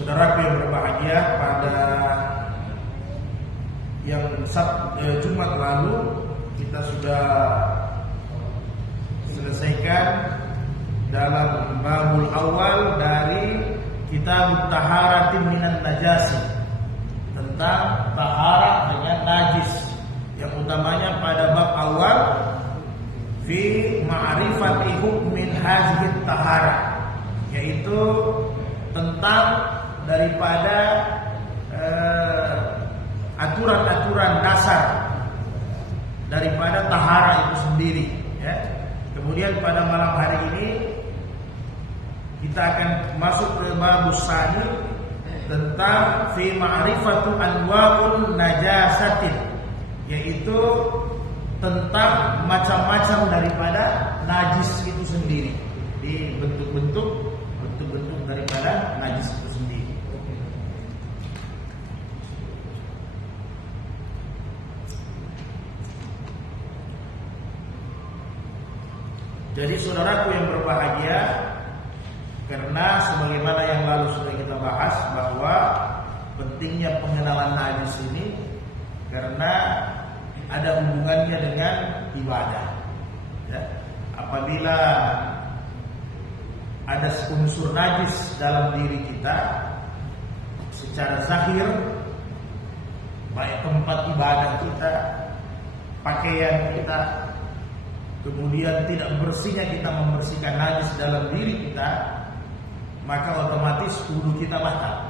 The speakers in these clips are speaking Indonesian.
Saudaraku yang berbahagia, pada yang Jumat lalu kita sudah selesaikan dalam babul awal dari kitab taharatin minan najasi, tentang taharat dengan najis, yang utamanya pada bab awal fi ma'rifati hukmin hadhihi taharah, yaitu tentang daripada aturan-aturan dasar daripada taharah itu sendiri, ya. Kemudian pada malam hari ini kita akan masuk ke babus sani tentang fi ma'rifatu anwa'un najasatin, yaitu tentang macam-macam daripada najis itu sendiri, di bentuk-bentuk daripada najis itu sendiri. Jadi saudaraku yang berbahagia, karena sebagaimana yang lalu sudah kita bahas bahwa pentingnya pengenalan najis ini karena ada hubungannya dengan ibadah, ya. Apabila ada unsur najis dalam diri kita secara zahir, baik tempat ibadah kita, pakaian kita, kemudian tidak bersihnya kita membersihkan najis dalam diri kita, maka otomatis wudu kita batal.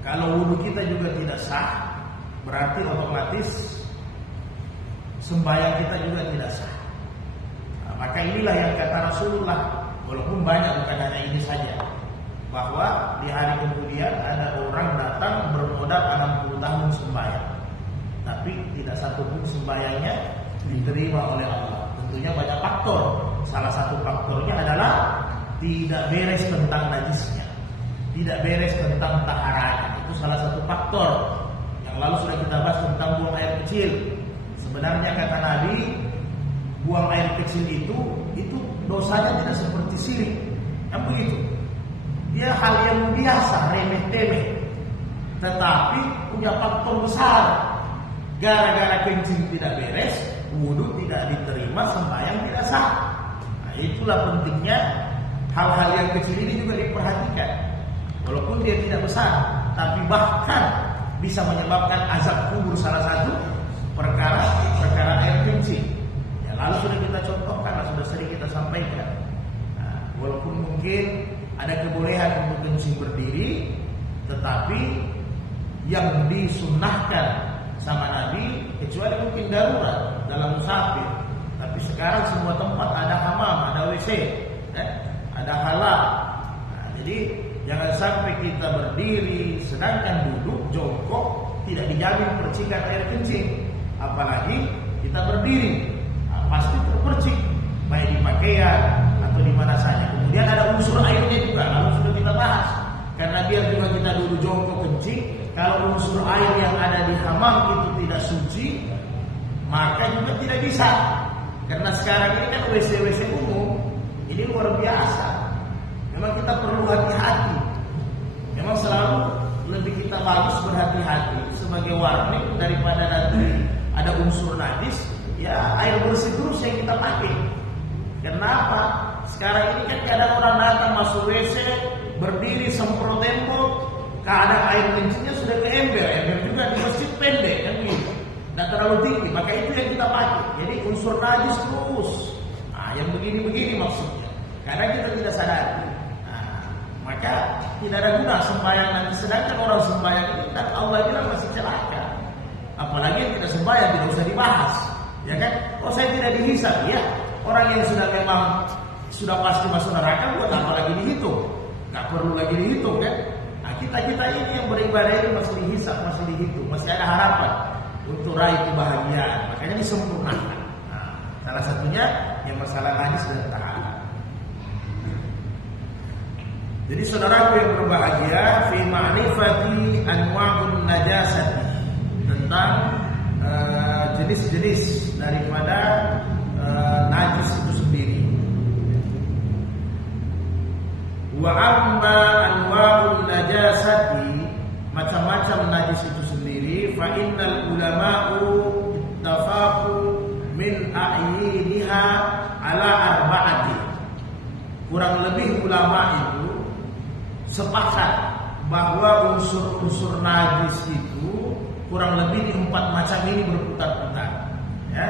Kalau wudu kita juga tidak sah, berarti otomatis sembahyang kita juga tidak sah. Maka inilah yang kata Rasulullah, walaupun banyak, bukan hanya ini saja, bahwa di hari kemudian ada orang datang bermodal 60 tahun sembahyang, tapi tidak satu pun sembahyangnya diterima oleh Allah. Tentunya banyak faktor. Salah satu faktornya adalah tidak beres tentang najisnya, tidak beres tentang taharanya. Itu salah satu faktor. Yang lalu sudah kita bahas tentang buang air kecil. Sebenarnya kata Nabi, buang air kecil itu dosanya tidak seperti sirik, kan begitu. Dia hal yang biasa, remeh-temeh, tetapi punya faktor besar. Gara-gara kencing tidak beres, wudu tidak diterima, sembahyang tidak sah. Nah, itulah pentingnya hal-hal yang kecil ini juga diperhatikan. Walaupun dia tidak besar, tapi bahkan bisa menyebabkan azab kubur, salah satu perkara air kencing. Ya, lalu sudah kita contohkan, sudah sering kita sampaikan. Nah, walaupun mungkin ada kebolehan untuk kencing berdiri, tetapi yang disunnahkan sama Nabi, kecuali mungkin darurat dalam musafir. Tapi sekarang semua tempat ada hamam, ada WC, ada halal. Nah, jadi jangan sampai kita berdiri sedangkan duduk jongkok tidak dijamin percikan air kencing. Apalagi kita berdiri, pasti terpercik, baik di pakaian atau di mana saja. Kemudian ada unsur airnya juga, lalu sudah kita bahas. Karena biar juga kita duduk jongkok kencing, kalau unsur air yang ada di hamam itu tidak suci, maka juga tidak bisa. Karena sekarang ini kan WC-WC umum, ini luar biasa. Memang kita perlu hati-hati. Memang selalu lebih kita bagus berhati-hati sebagai warning daripada nanti ada unsur najis, ya air bersih terus yang kita pakai. Kenapa? Sekarang ini kan kadang orang datang masuk WC, berdiri semprot tembok, keadaan air kencingnya sudah ke ember juga di masjid pendek kan gitu, tidak terlalu tinggi, maka itu yang kita pakai. Jadi unsur najis terus. Nah, yang begini-begini maksudnya. Karena kita tidak sadar. Nah, maka tidak ada guna sembahyang nanti. Sedangkan orang sembahyang ini dan Allah bilang masih celaka. Apalagi yang tidak sembahyang tidak usah dibahas, ya kan? Oh, saya tidak dihisab, ya. Orang yang sudah memang sudah pasti masuk neraka, buat apa lagi dihitung? Nggak perlu lagi dihitung, kan? Nah, kita ini yang beribadah ini masih dihisab, masih dihitung, masih ada harapan untuk raih kebahagiaan. Makanya disempurnakan. Nah, salah satunya yang masalah najis dan taharah. Jadi saudaraku yang berbahagia, fi ma'rifati anwa'un najasati, tentang jenis-jenis daripada najis itu sendiri. Wa amma anwa'un najasati sepakat bahwa unsur-unsur najis itu kurang lebih di 4 macam ini berputar-putar, ya.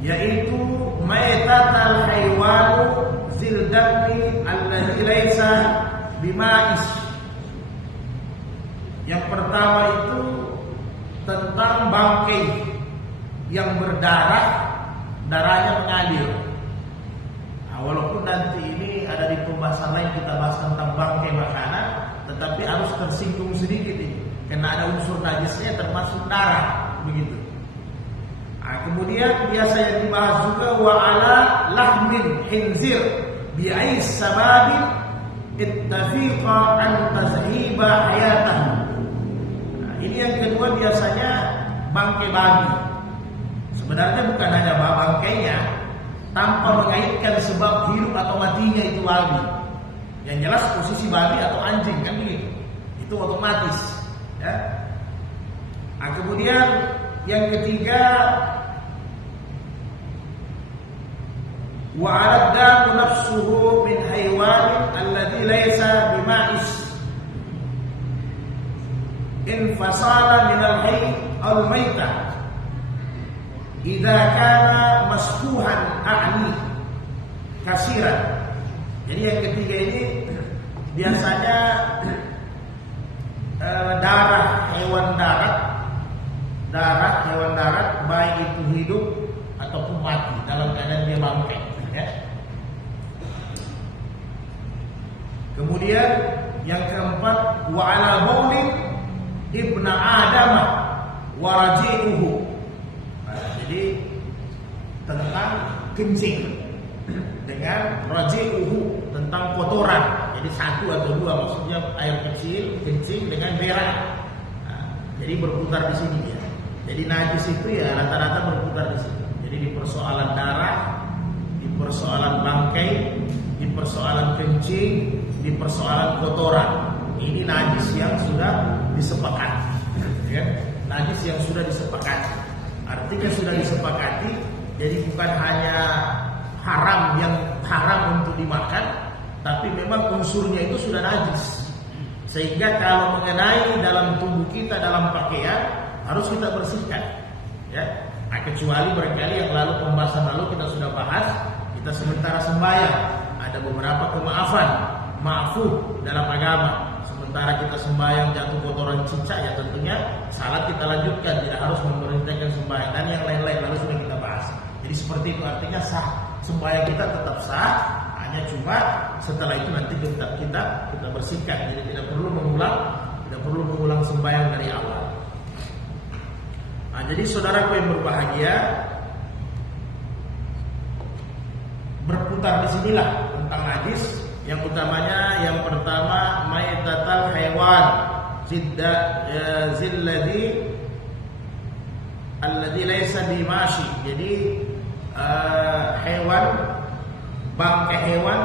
Yaitu maitatal haywanu zildami alladzi laisa bima'is. Yang pertama itu tentang bangkai yang berdarah, darahnya mengalir. Nah, walaupun nanti ini ada di pembahasan lain kita bahas tentang bangkai makanan, tetapi harus tersinggung sedikit ini, karena ada unsur najisnya termasuk darah, begitu. Nah, kemudian biasa yang dibahas juga wa ala lahmin khinzir bi'ais sababin ittafiqa an tazhiba hayatahu. Nah, ini yang kedua biasanya bangkai babi. Sebenarnya bukan hanya bangkainya, tanpa mengaitkan sebab hidup atau matinya itu babi. Yang jelas posisi babi atau anjing kan begitu. Itu otomatis, ya. Nah, kemudian yang ketiga wa 'adda nafsuhu min haywanin alladhi laysa bima'is infasala min al-hayy al-maitah idza kana masfuhan a'ni kasiran. Jadi yang ketiga ini biasanya darah hewan darat baik itu hidup ataupun mati dalam keadaan dia bangkai, ya. Kemudian yang keempat wa 'ala bauli ibnu adam wa raji'uhu. Jadi tentang kencing dengan raji'uhu, tentang kotoran. Jadi 1 atau 2, maksudnya air kecil, kencing dengan berak. Nah, jadi berputar di sini ya. Jadi najis itu ya rata-rata berputar di sini. Jadi di persoalan darah, di persoalan bangkai, di persoalan kencing, di persoalan kotoran. Ini najis yang sudah disepakati, ya. Najis yang sudah disepakati. Artinya sudah disepakati, jadi bukan hanya yang haram untuk dimakan, tapi memang unsurnya itu sudah najis. Sehingga kalau mengenai dalam tubuh kita, dalam pakaian, harus kita bersihkan, ya. Nah, kecuali barangkali yang lalu pembahasan lalu kita sudah bahas, kita sementara sembahyang, ada beberapa kemaafan, maafuh dalam agama. Sementara kita sembahyang jatuh kotoran cicak, ya tentunya salat kita lanjutkan, tidak harus memerintahkan sembahyang dan yang lain-lain lalu sudah kita bahas. Jadi seperti itu artinya sah, sembahyang kita tetap sah, hanya cuma setelah itu nanti kita bersihkan. Jadi tidak perlu mengulang sembahyang dari awal. Nah, jadi saudaraku yang berbahagia, berputar di sinilah tentang najis. Yang utamanya, yang pertama maitatal haywan zilladhi alladhi laysa bimashi. Jadi hewan, bangkai hewan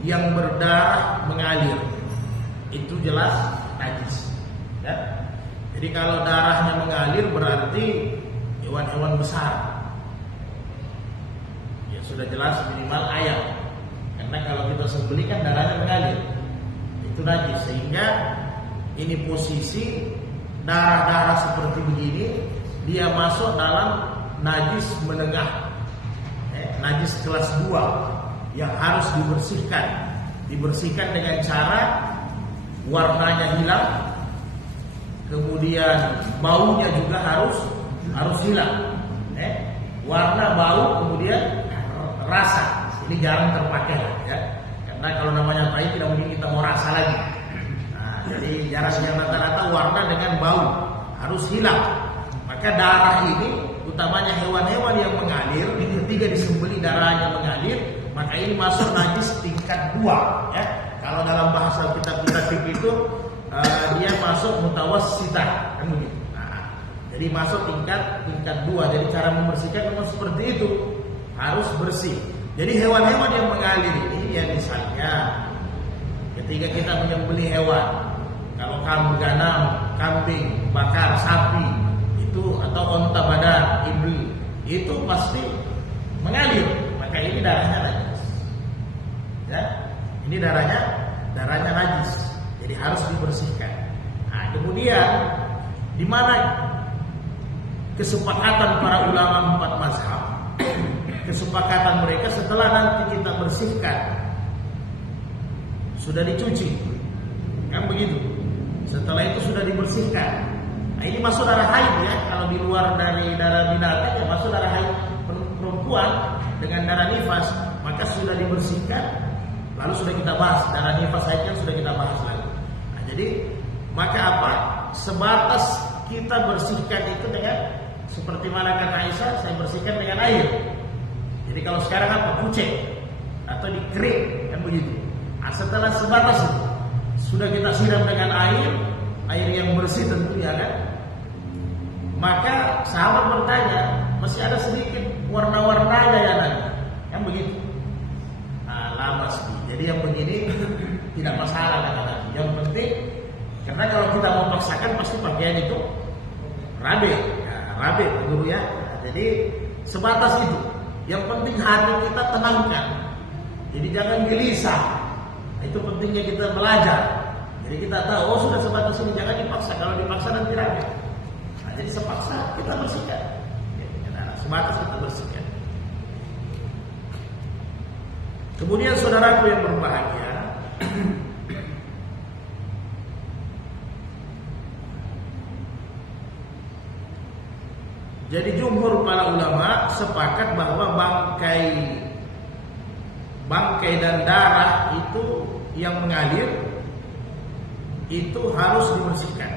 yang berdarah mengalir, itu jelas najis, ya. Jadi kalau darahnya mengalir berarti hewan-hewan besar, ya sudah jelas minimal ayam. Karena kalau kita sembelih kan darahnya mengalir, itu najis. Sehingga ini posisi darah-darah seperti begini, dia masuk dalam najis menengah, najis kelas 2 yang harus dibersihkan dengan cara warnanya hilang, kemudian baunya juga harus hilang, warna, bau, kemudian rasa. Ini jarang terpakai, ya, karena kalau namanya tai tidak mungkin kita mau rasa lagi. Nah, jadi jarang, yang rata-rata warna dengan bau harus hilang. Maka darah ini utamanya hewan-hewan yang mengalir, ketika disembelih darahnya mengalir, maka ini masuk najis tingkat 2, ya. Kalau dalam bahasa kita fikih itu dia masuk mutawassitah, kan begitu. Nah, jadi masuk tingkat 2. Jadi cara membersihkan memang seperti itu, harus bersih. Jadi hewan-hewan yang mengalir ini, ya misalnya ketika kita menyembelih hewan, kalau ganam, kambing, bakar, sapi itu, atau onta badan, iblis, itu pasti mengalir. Maka ini darahnya najis, ya. Ini darahnya darahnya najis, jadi harus dibersihkan. Nah, kemudian di mana kesepakatan para ulama 4 mazhab? Kesepakatan mereka setelah nanti kita bersihkan, sudah dicuci, kan begitu. Setelah itu sudah dibersihkan. Nah, ini masuk darah haid ya. Kalau di luar dari darah binatang ya masuk darah haid perempuan dengan darah nifas, maka sudah dibersihkan. Lalu sudah kita bahas darah nifas haid kan sudah kita bahas lagi. Nah, jadi maka apa? Sebatas kita bersihkan itu dengan seperti mana kata Aisyah, saya bersihkan dengan air. Jadi kalau sekarang apa? Kucek atau dikerik kan begitu. Nah, setelah sebatas itu sudah kita siram dengan air yang bersih tentunya kan. Maka sahabat bertanya, masih ada sedikit warna-warnanya ya Nabi, kan begitu. Nah, lama sih. Jadi yang begini tidak masalah kata Nabi. Yang penting karena kalau kita mau paksakan pasti pakaian itu rabe, ya, rabe dulu ya. Nah, jadi sebatas itu. Yang penting hati kita tenangkan. Jadi jangan gelisah. Itu pentingnya kita belajar. Jadi kita tahu, oh sudah sebatas ini, jangan dipaksa. Kalau dipaksa nanti rabe. Nah, jadi sepaksa kita bersihkan. Nah, sebatas kita bersihkan. Kemudian saudaraku yang berbahagia, jadi jumhur para ulama sepakat bahwa bangkai dan darah itu yang mengalir itu harus dibersihkan.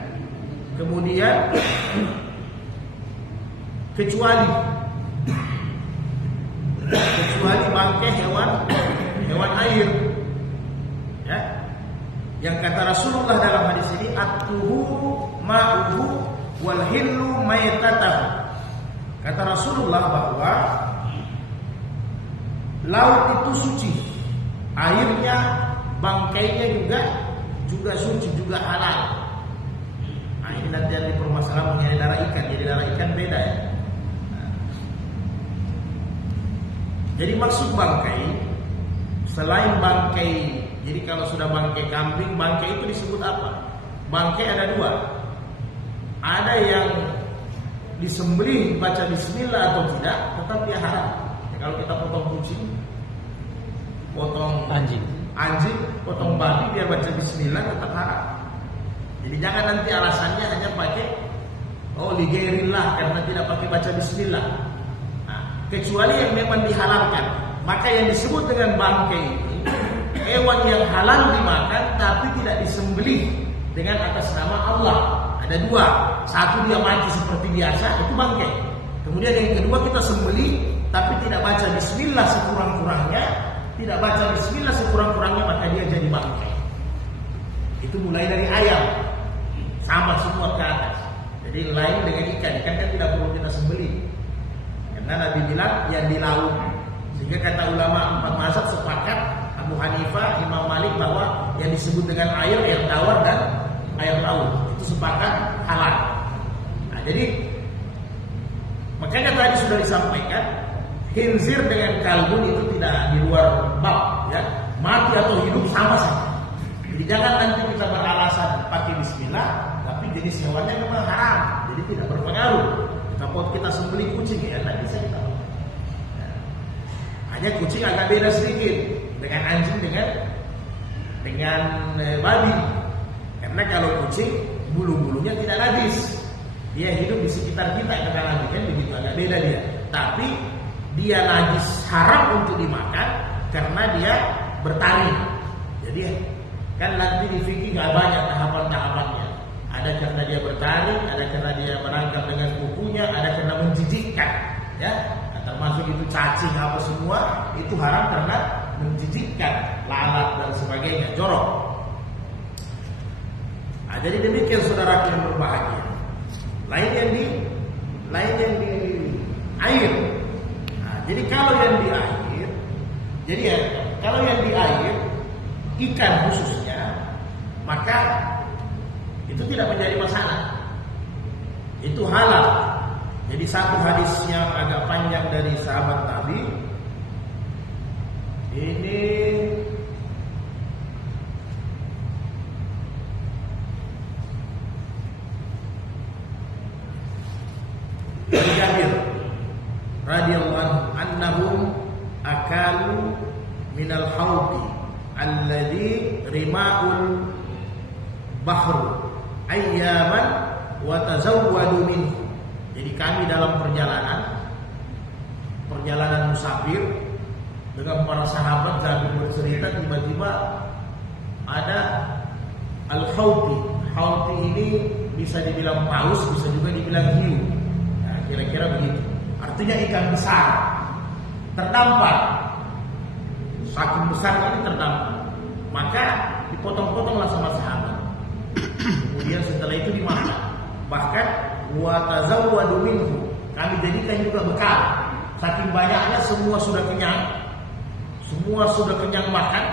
Kemudian kecuali bangkai hewan air, ya, yang kata Rasulullah dalam hadis ini, at-tuhu ma'uhu wal hillu maytatahu. Kata Rasulullah bahwa laut itu suci, airnya, bangkainya juga suci, juga halal. Nah, ini nanti ada permasalahan mengenai darah ikan. Jadi darah ikan beda ya. Nah, jadi maksud bangkai selain bangkai, jadi kalau sudah bangkai kambing, bangkai itu disebut apa? Bangkai ada 2. Ada yang disembelih baca bismillah atau tidak, tetap dia haram. Ya, kalau kita potong kucing, potong anjing, potong babi biar baca bismillah tetap haram. Jadi jangan nanti alasannya hanya pakai ligeirillah karena tidak pakai baca bismillah. Nah, kecuali yang memang dihalalkan. Maka yang disebut dengan bangkai ini hewan yang halal dimakan tapi tidak disembelih dengan atas nama Allah. Ada 2. Satu dia mati seperti biasa, itu bangkai. Kemudian yang kedua kita sembelih tapi tidak baca bismillah sekurang-kurangnya, maka dia jadi bangkai. Itu mulai dari ayam, sama semua ke atas. Jadi lain dengan ikan kan tidak perlu kita sembelih. Karena Nabi bilang yang di laut. Sehingga kata ulama 4 mazhab sepakat, Abu Hanifah, Imam Malik, bahwa yang disebut dengan air tawar dan air laut itu sepakat halal. Nah, jadi makanya tadi sudah disampaikan, khinzir dengan kalbun itu tidak di luar bab, ya. Mati atau hidup sama saja. Jadi jangan nanti kita beralasan pakai bismillah, tapi jenis hewannya memang haram, jadi tidak berpengaruh. Kita sembelih kucing ya, nanti saya tahu. Nah, hanya kucing agak beda sedikit dengan anjing dengan babi. Karena kalau kucing bulu-bulunya tidak najis, dia hidup di sekitar kita kata Nabi kan begitu, agak beda dia. Tapi dia najis haram untuk dimakan karena dia bertaring. Jadi kan nanti di fikih nggak banyak tahapan-tahapannya. Ada karena dia bertaring, ada karena dia merangkap dengan kukunya, ada karena menjijikkan, ya. Termasuk itu cacing apa semua itu haram karena menjijikkan, lalat dan sebagainya, jorok. Nah, jadi demikian saudara yang berbahagia. Lain yang di air. Nah, jadi kalau yang di air, kalau yang di air ikan khususnya, maka itu tidak menjadi masalah. Itu halal. Jadi satu hadis yang agak panjang dari sahabat Nabi ini akalu minal haudi alladhi rima'ul bahru ayyaman wa tazawwadu minhu. Jadi kami dalam perjalanan musafir dengan para sahabat, Jabir bercerita tiba-tiba ada al-hauti. Hauti ini bisa dibilang paus, bisa juga dibilang hiu. Nah, kira-kira begitu. Artinya ikan besar terdampar. Saking besar ini terdampar. Maka dipotong-potonglah sama sahabat. Kemudian setelah itu dimakan. Bahkan wa tazawwadu minhu. Kami jadikan juga bekal. Saking banyaknya semua sudah kenyang. Semua sudah kenyang makan.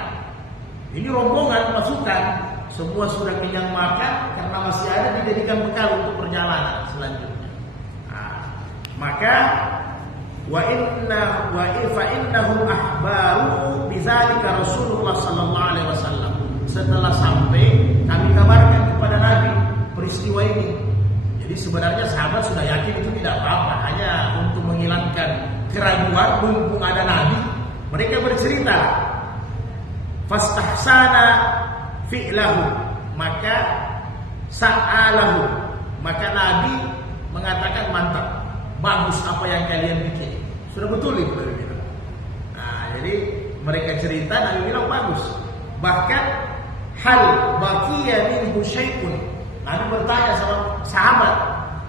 Ini rombongan pasukan. Semua sudah kenyang makan karena masih ada dijadikan bekal untuk perjalanan selanjutnya. Nah, maka wa innahum ahbaru bizalika Rasulullah sallallahu alaihi wasallam. Setelah sampai kami kabarkan kepada Nabi peristiwa ini. Jadi sebenarnya sahabat sudah yakin itu tidak apa-apa, hanya untuk menghilangkan keraguan mumpung ada Nabi. Mereka bercerita fastahsana fi'lahu, maka sa'alahu, maka Nabi mengatakan mantap, bagus apa yang kalian bikin, sudah betul itu. Nah, jadi mereka cerita, Nabi bilang bagus. Bahkan hal baqiya minhu syai'un, Nabi bertanya sama sahabat,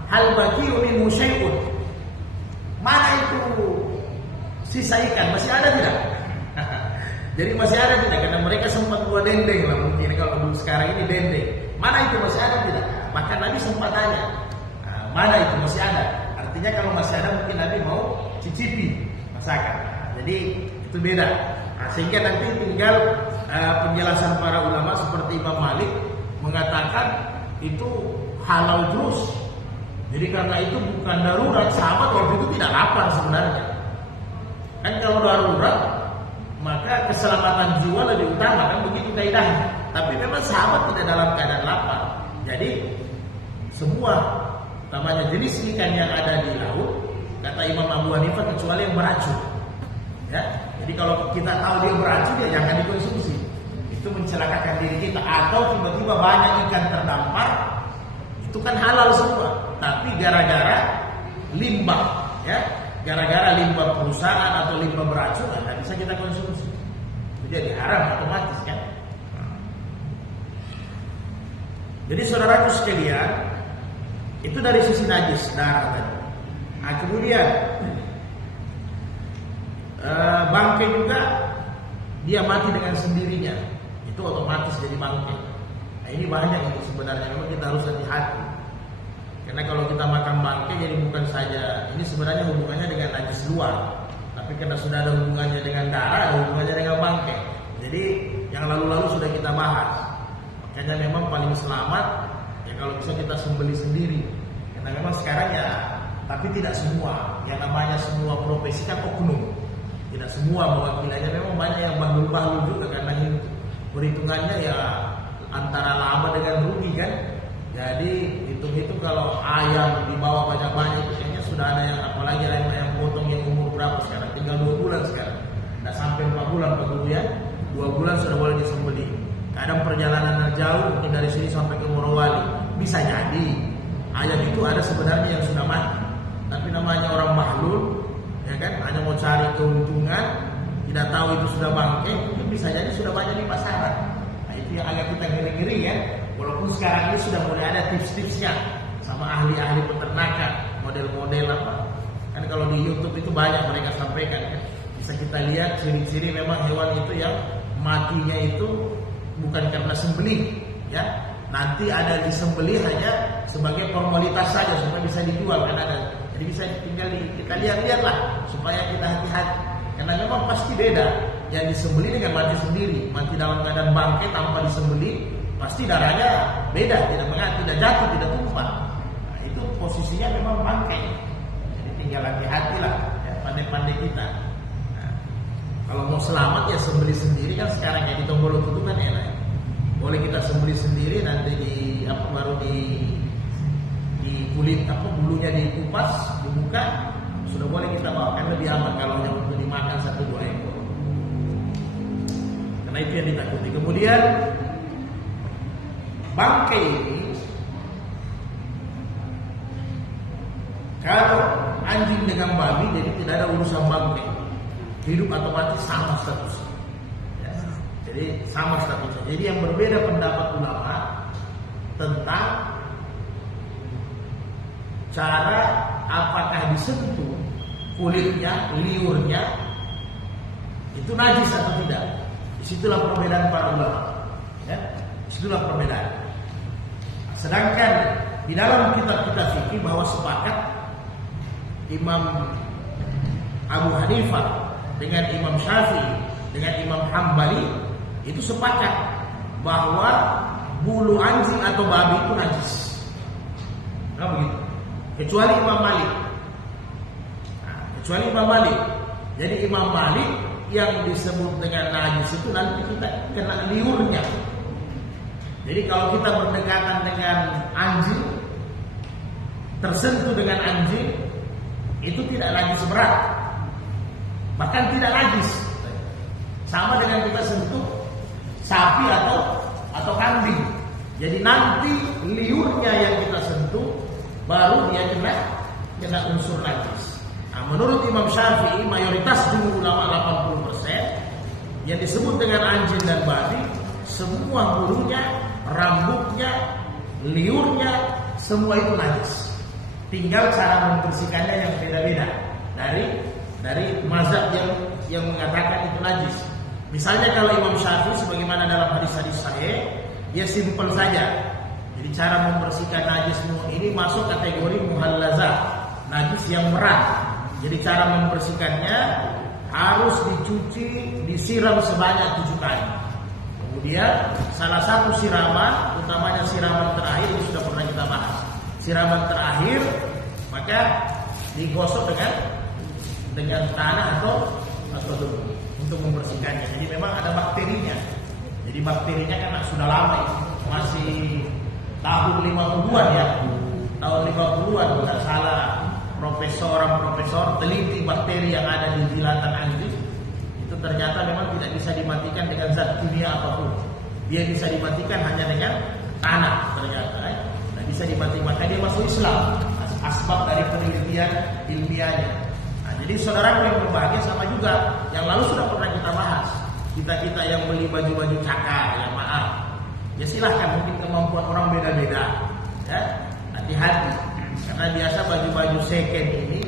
hal baqiya minhu syai'un, mana itu sisa ikan, masih ada tidak? Jadi masih ada tidak? Karena mereka sempat buat dendeng lah, mungkin kalau dulu sekarang ini dendeng. Mana itu masih ada tidak? Maka Nabi sempat tanya, mana itu masih ada? Artinya kalau masih ada mungkin Nabi mau cicipi masakan. Jadi itu beda. Nah, sehingga nanti tinggal penjelasan para ulama seperti Imam Malik mengatakan itu halal terus. Jadi karena itu bukan darurat, sahabat waktu itu tidak lapar sebenarnya. Kan kalau darurat maka keselamatan jiwa lebih utama, kan begitu kaidahnya. Tapi memang sahabat tidak dalam keadaan lapar. Jadi semua namanya jenis ikan yang ada di laut, kata Imam Abu Hanifah, kecuali yang beracun. Ya, jadi kalau kita tahu dia beracun, ya jangan dikonsumsi. Itu mencelakakan diri kita. Atau tiba-tiba banyak ikan terdampar, itu kan halal semua. Tapi gara-gara limbah, ya, gara-gara limbah perusahaan atau limbah beracun, tidak bisa kita konsumsi. Jadi haram otomatis kan. Jadi saudaraku sekalian, itu dari sisi najis darah tadi. Nah, kemudian bangkai juga dia mati dengan sendirinya, itu otomatis jadi bangkai. Nah, ini banyak ini sebenarnya, memang kita harus hati-hati. Karena kalau kita makan bangkai, jadi bukan saja ini sebenarnya hubungannya dengan najis luar, tapi karena sudah ada hubungannya dengan darah, ada hubungannya dengan bangkai. Jadi yang lalu-lalu sudah kita bahas. Makanya memang paling selamat ya kalau bisa kita sembelih sendiri. Karena memang sekarang ya, tapi tidak semua. Yang namanya semua profesi kan oknum. Tidak semua mewakilannya, memang banyak yang bahlul-bahlul juga karena itu. Perhitungannya ya antara laba dengan rugi kan. Jadi hitung-hitung kalau ayam dibawa banyak-banyak itu kayaknya sudah ada yang, apalagi ayam potong yang umur berapa sekarang, tinggal 2 bulan sekarang. Tidak sampai 4 bulan Pak Guru ya. 2 bulan sudah boleh disembelih. Kadang perjalanan jauh mungkin dari sini sampai ke Morowali, bisa jadi ayam itu ada sebenarnya yang sudah mati. Tapi namanya orang mahlul, ya kan, hanya mau cari keuntungan, tidak tahu itu sudah bangkai, mungkin bisa jadi sudah banyak di pasaran. Nah, itu yang agak kita ngeri-ngeri ya. Walaupun sekarang ini sudah mulai ada tips-tipsnya sama ahli-ahli peternakan, model-model apa. Kan kalau di YouTube itu banyak mereka sampaikan kan. Bisa kita lihat ciri-ciri memang hewan itu yang matinya itu bukan karena sembelih, ya. Nanti ada disembelih hanya sebagai formalitas saja supaya bisa dijual kan ada. Jadi bisa tinggal kita lihat-lihatlah supaya kita hati-hati. Karena memang pasti beda yang disembelih dengan mati sendiri. Mati dalam keadaan bangkai tanpa disembelih, pasti darahnya beda, tidak mengalir, tidak jatuh, tidak tumpah. Nah, itu posisinya memang bangkai. Jadi tinggal hati-hatilah, ya, pandai-pandai kita. Nah, kalau mau selamat ya sembelih sendiri kan sekarang ya di Tombolo itu kan enak. Boleh kita sembelih sendiri, nanti baru di kulit bulunya dikupas, dibuka, sudah boleh kita bawa, kan lebih aman kalau untuk dimakan 1-2 ekor. Karena itu yang ditakuti. Kemudian bangkai ini, kalau anjing dengan babi, jadi tidak ada urusan bangkai. Hidup atau mati sama statusnya. Ya. Jadi sama statusnya. Jadi yang berbeda pendapat ulama tentang cara apakah disentuh kulitnya, liurnya itu najis atau tidak. Disitulah perbedaan para ulama. Ya. Disitulah perbedaan. Sedangkan di dalam kitab-kitab fikih bahwa sepakat Imam Abu Hanifah dengan Imam Syafi'i dengan Imam Hambali itu sepakat bahwa bulu anjing atau babi itu najis. Nah begitu. Kecuali Imam Malik. Kecuali Imam Malik. Jadi Imam Malik yang disebut dengan najis itu nanti kita kena liurnya. Jadi kalau kita berdekatan dengan anjing, tersentuh dengan anjing, itu tidak najis berat, bahkan tidak najis. Sama dengan kita sentuh sapi atau kambing. Jadi nanti liurnya yang kita sentuh baru dia kena unsur najis. Nah, menurut Imam Syafi'i mayoritas jumhur ulama 80% yang disebut dengan anjing dan babi semua bulunya, rambutnya, liurnya semua itu najis. Tinggal cara membersihkannya yang beda-beda dari mazhab yang mengatakan itu najis. Misalnya kalau Imam Syafi'i sebagaimana dalam hadis-hadis sahih, dia simpel saja. Jadi cara membersihkan najis ini masuk kategori muhallazah, najis yang berat. Jadi cara membersihkannya harus dicuci, disiram sebanyak 7 kali. Kemudian salah satu siraman, utamanya siraman terakhir itu sudah pernah kita bahas. Siraman terakhir maka digosok dengan tanah atau debu untuk membersihkannya. Jadi memang ada bakterinya. Jadi bakterinya kan sudah lama itu. Masih tahun 50-an ya. Tahun 50-an tidak salah profesor teliti bakteri yang ada di jilatan anjing. Itu ternyata memang tidak bisa dimatikan dengan zat kimia apapun. Dia bisa dimatikan hanya dengan tanah ternyata. Tidak bisa dimatikan, maka dia masuk Islam. Asbab dari penelitian ilmiahnya. Nah, jadi saudara yang berbahagia sama juga. Yang lalu sudah pernah kita bahas. Kita yang beli baju-baju cakar, ya maaf. Ya silahkan, mungkin kemampuan orang beda-beda. Ya, hati-hati. Karena biasa baju-baju second ini,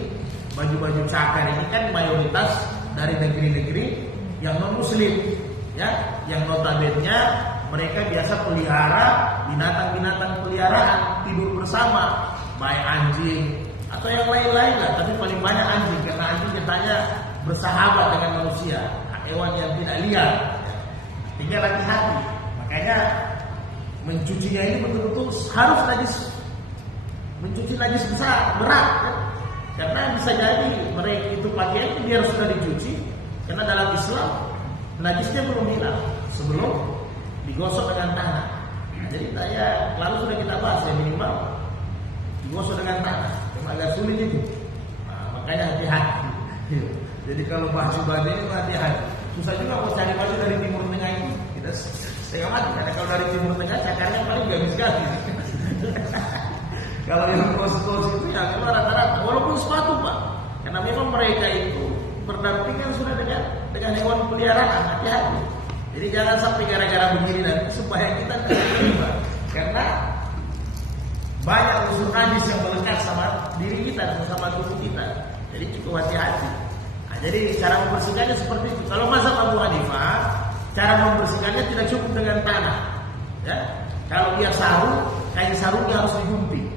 baju-baju cakar ini kan mayoritas dari negeri-negeri yang non-muslim, ya, yang notabene mereka biasa pelihara binatang-binatang peliharaan, tidur bersama, baik anjing atau yang lain-lain lah, tapi paling banyak anjing karena anjing katanya bersahabat dengan manusia, hewan yang tidak liar. Tinggal hati-hati. Makanya mencucinya ini betul-betul harus najis. Mencuci najis besar, berat kan? Karena bisa jadi mereka itu pakaian itu biar sudah dicuci. Karena dalam Islam najisnya belum hilang sebelum digosok dengan tanah. Nah, jadi saya lalu sudah kita bahas ya, minimal digosok dengan tanah. Cuma agak sulit itu. Nah, makanya hati-hati. Jadi kalau baju-baju itu hati-hati. Susah juga mau cari baju dari Timur Tengah itu. Kita setengah mati. Karena kalau dari Timur Tengah cakarnya paling gamis sekali. Kalau yang kos-kos itu ya memang rata-rata, walaupun sepatu Pak, karena memang mereka itu berdampingan sudah dengan hewan peliharaan, hati-hati. Jadi jangan sampai gara-gara begini dan supaya kita tidak terlibat, karena banyak unsur najis yang melekat sama diri kita, sama tubuh kita. Jadi cukup hati-hati. Nah, jadi cara membersihkannya seperti itu. Kalau mazhab Abu Hanifah, cara membersihkannya tidak cukup dengan tanah. Ya, kalau dia sarung, kain sarungnya harus digunting.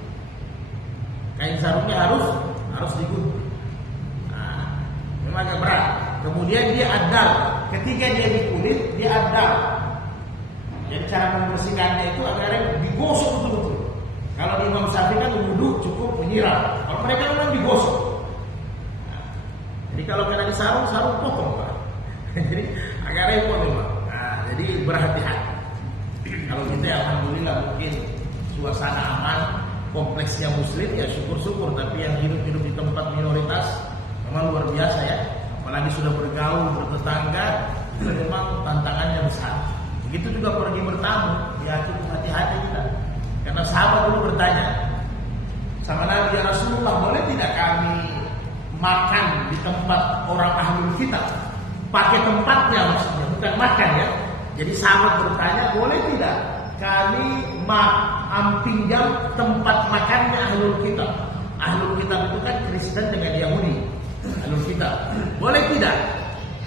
Kain sarungnya harus digunting. Nah, memang agak berat. Kemudian dia adal. Ketika dia di kulit, dia adal. Jadi cara membersihkannya itu agar digosok betul-betul. Kalau di Imam Syafi'i kan wudhu cukup menyiram. Kalau mereka memang digosok. Nah, jadi kalau kena di sarung potong Pak. Jadi agak repot memang. Nah, jadi berhati-hati. Kalau kita alhamdulillah mungkin suasana aman. Kompleksnya muslim ya syukur-syukur, tapi yang hidup di tempat minoritas memang luar biasa ya. Apalagi sudah bergaul, bertetangga, memang tantangannya besar. Begitu juga pergi bertamu, ya cukup hati-hati kita. Karena sahabat dulu bertanya sama Nabi, ya Rasulullah, boleh tidak kami makan di tempat orang ahlul kitab? Pakai tempatnya maksudnya, bukan makan ya. Jadi sahabat bertanya, boleh tidak kami pinjam tempat makannya ahlul kitab? Ahlul kitab itu kan Kristen dengan Yahudi. Ahlul kitab, boleh tidak?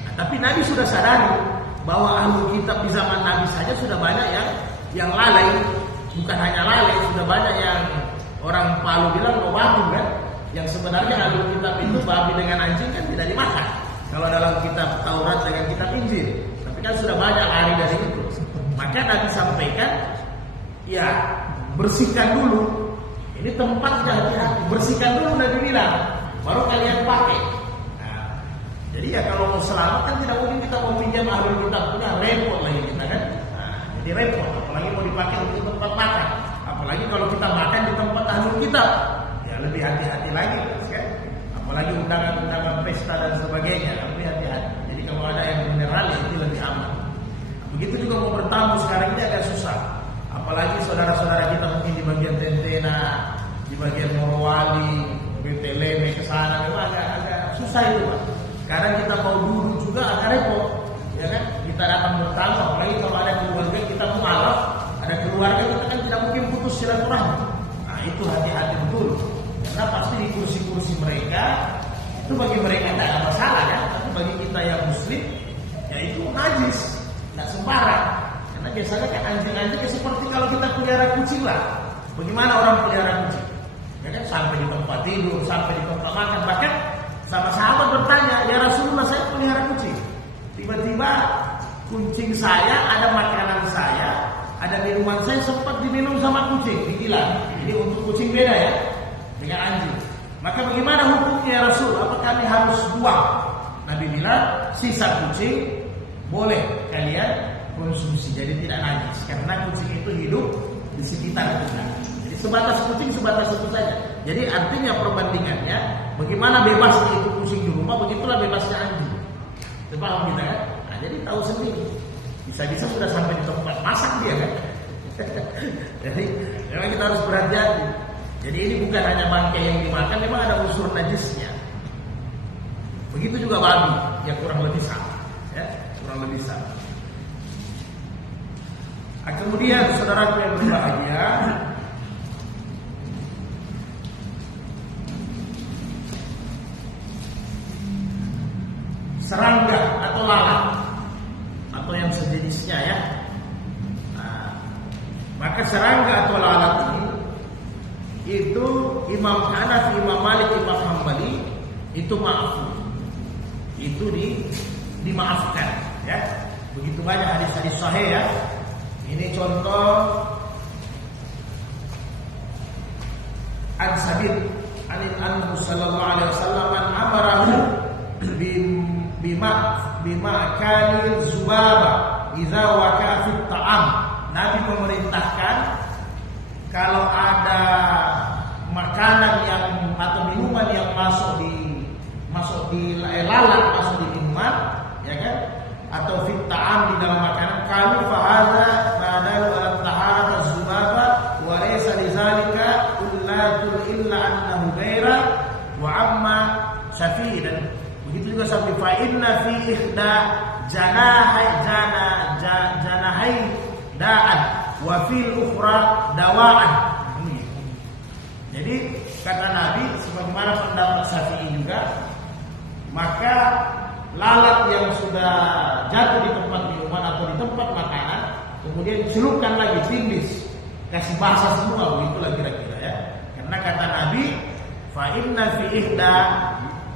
Nah, tapi Nabi sudah sadari bahwa ahlul kitab di zaman Nabi saja sudah banyak yang lalai. Bukan hanya lalai, sudah banyak yang orang Palu bilang mau babi kan. Yang sebenarnya ahlul kitab itu babi dengan anjing kan tidak dimakan. Kalau dalam kitab Taurat dengan kitab Injil, tapi kan sudah banyak lari dari itu. Maka Nabi sampaikan, ya bersihkan dulu. Ini tempatnya hati-hati. Bersihkan dulu Nabi bilang, baru kalian pakai. Nah, jadi ya kalau mau selamat kan tidak mungkin kita mau pinjam ahlul kitab, punya repot lagi kita kan. Nah, jadi repot. Apalagi mau dipakai untuk tempat makan. Apalagi kalau kita makan di tempat ahlul kitab, ya lebih hati-hati lagi kan. Apalagi undangan-undangan pesta dan sebagainya, lebih hati-hati. Jadi kalau ada yang mineral ya itu lebih aman. Begitu juga mau bertamu sekarang ini agak susah. Apalagi saudara-saudara kita mungkin di bagian Tentena, di bagian Morowali, Beteleme ke sana, memang agak susah itu Pak. Kadang kita mau duduk juga agak repot, ya kan? Kita datang bertamu, apalagi kalau ada keluarga kita mualaf, ada keluarga kita kan tidak mungkin putus silaturahmi. Nah itu hati-hati betul, karena pasti di kursi-kursi mereka itu bagi mereka tidak ada masalah kan, tapi bagi kita yang Muslim, ya itu najis, tidak sembarang. Karena biasanya kan anjing-anjing ya seperti kalau kita pelihara kucing lah. Bagaimana orang pelihara kucing? Ya kan sampai di tempat tidur, sampai di tempat makan. Bahkan sama sahabat bertanya, ya Rasulullah saya pelihara kucing. Tiba-tiba kucing saya, ada makanan saya, ada minuman saya sempat diminum sama kucing, dibilang. Jadi untuk kucing beda ya dengan anjing. Maka bagaimana hukumnya ya Rasul? Apa kami harus buang? Nabi bilang sisa kucing boleh kalian konsumsi, jadi tidak najis. Karena kucing itu hidup di sekitar kita. Jadi sebatas kucing, sebatas itu saja. Jadi artinya perbandingannya, bagaimana bebasnya itu kucing di rumah, begitulah bebasnya anjing. Itu paham kita kan? Nah, jadi tahu sendiri. Bisa-bisa sudah sampai di tempat masak dia kan? Jadi memang kita harus berhati-hati. Jadi ini bukan hanya bangkai yang dimakan, memang ada unsur najisnya. Begitu juga babi, yang kurang lebih sama. Ya, kurang lebih sama. Nah, kemudian saudaraku yang berbahagia, serangga atau lalat atau yang sejenisnya ya. Nah, maka serangga atau lalat ini itu Imam Hanafi, Imam Malik, Imam Hambali itu maaf, itu dimaafkan ya. Begitu banyak hadis-hadis sahih ya. Ini contoh An-Sabit Anil sallallahu alaihi wasallam amarahu bima kanil zubaba idza waqa'a fit ta'am. Nabi memerintahkan kalau ada makanan yang atau minuman yang masuk di lalat, masuk di minuman ya kan, atau fit ta'am di dalam makanan, kalau fahadha ma'adalu ala taharat az-zubaba wa laysa lidzalika ullatul illa annahu ghaira wa amma syafi'i. Dan begitu juga sampai fa inna fi ihda janahai da'an wa fil ukhra dawa'an. Jadi kata Nabi sebagaimana pendapat Syafi'i juga, maka lalat yang sudah jatuh di tempat minuman atau di tempat makanan kemudian celupkan lagi, tindis, kasih basah semua, begitulah kira-kira ya. Karena kata Nabi fa inna fi ihda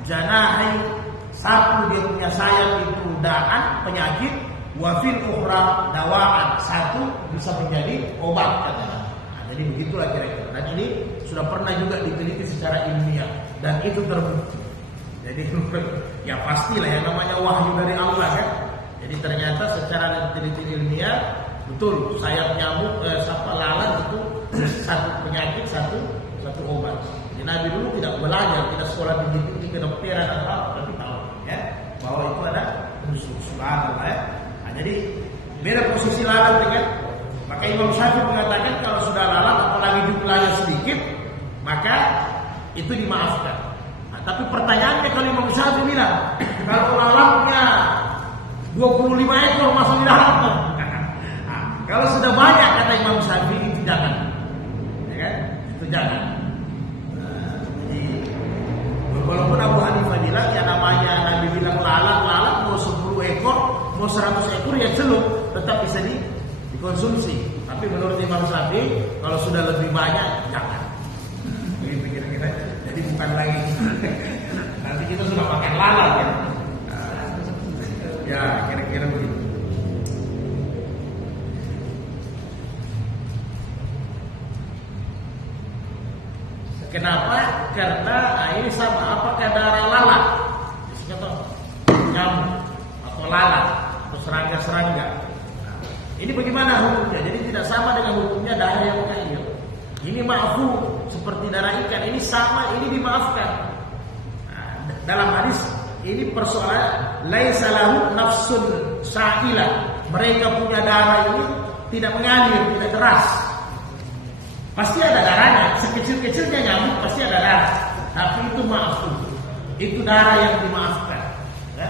janahai, satu dia punya sayap itu da'an, penyakit, wa fil ukhra dawa'an, satu bisa menjadi obat katanya. Nah, jadi begitulah kira-kira. Dan ini sudah pernah juga diteliti secara ilmiah dan itu terbukti. Jadi ya pastilah yang namanya wahyu dari Allah kan. Jadi ternyata secara teliti ilmiah betul sayap nyamuk, lalat itu satu penyakit, satu obat. Jadi Nabi dulu tidak belajar, tidak sekolah tinggi kedokteran atau apa, tapi tahu ya bahwa itu ada unsur. Subhanallah ya. Maka Imam Syafi'i mengatakan kalau sudah lalat apalagi jumlahnya sedikit, maka itu dimaafkan. Nah, tapi pertanyaannya kalau Imam Syafi'i bilang kalau lalatnya 25 ekor masuk di dalam, nah, kalau sudah banyak kata Imam Syafi'i itu jangan, ya kan? Itu jangan. Jadi walaupun Abu Hanifah bilang ya namanya Nabi bilang lalat mau 10 ekor, mau 100 ekor ya celup, tetap bisa dikonsumsi. Tapi menurut Imam Syafi'i kalau sudah lebih banyak jangan. Begitu kira-kira. Jadi bukan lagi nanti kita sudah makan lalat ya. Ya kira-kira begitu. Kenapa? Karena ini sama apakah darah lalat, atau nyamuk atau lalat atau serangga-serangga. Ini bagaimana hukumnya? Jadi tidak sama dengan hukumnya darah yang mengalir. Ini ma'fu seperti darah ikan. Ini sama, ini dimaafkan. Nah, dalam hadis ini persoalan laisa lahu nafsun sa'ilah. Mereka punya darah ini tidak mengalir, tidak deras. Pasti ada darahnya. Sekecil-kecilnya nyamuk pasti ada darah. Tapi itu ma'fu. Itu darah yang dimaafkan. Ya?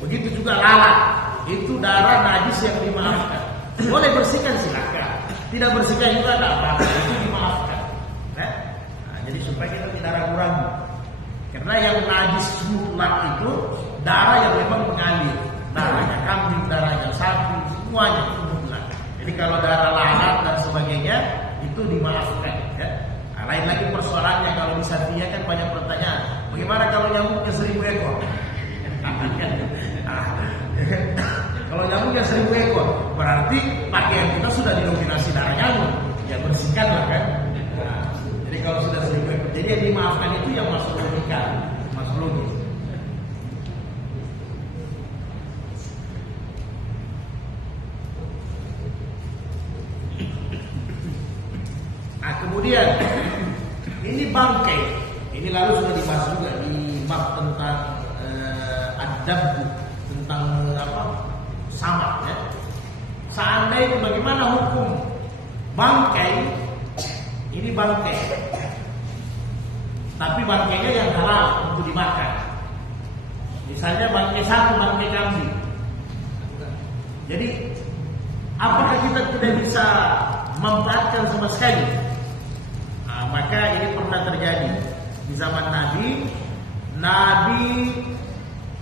Begitu juga lalat. Itu darah najis yang dimaafkan. Boleh bersihkan silakan, tidak bersihkan juga tidak apa-apa, itu dimaafkan. Nah, jadi supaya kita tidak ragu-ragu, karena yang najis mutlak itu darah yang memang mengalir, darahnya kambing, darahnya sapi, semuanya itu mutlak. Jadi kalau darah lalat dan sebagainya itu dimaafkan. Ya. Nah, lain lagi persoalannya kalau di Satria kan banyak pertanyaan, bagaimana kalau nyamuknya 1000 ekor? Kalau nyamuknya 1000 ekor, berarti pakaian kita sudah didominasi darah nyamuk. Ya bersihkanlah kan. Nah, jadi kalau sudah 1000 ekor, jadi yang dimaafkan itu yang masuk logika, masuk logis. Nah kemudian ini bangkai, ini lalu sudah dibahas juga di bab tentang adab, tentang apa? Sama ya. Seandainya bagaimana hukum bangkai? Ini bangkai, tapi bangkainya yang halal untuk dimakan. Misalnya bangkai sapi, bangkai kambing. Jadi apakah kita tidak bisa memanfaatkan sama sekali? Nah, maka ini pernah terjadi di zaman Nabi. Nabi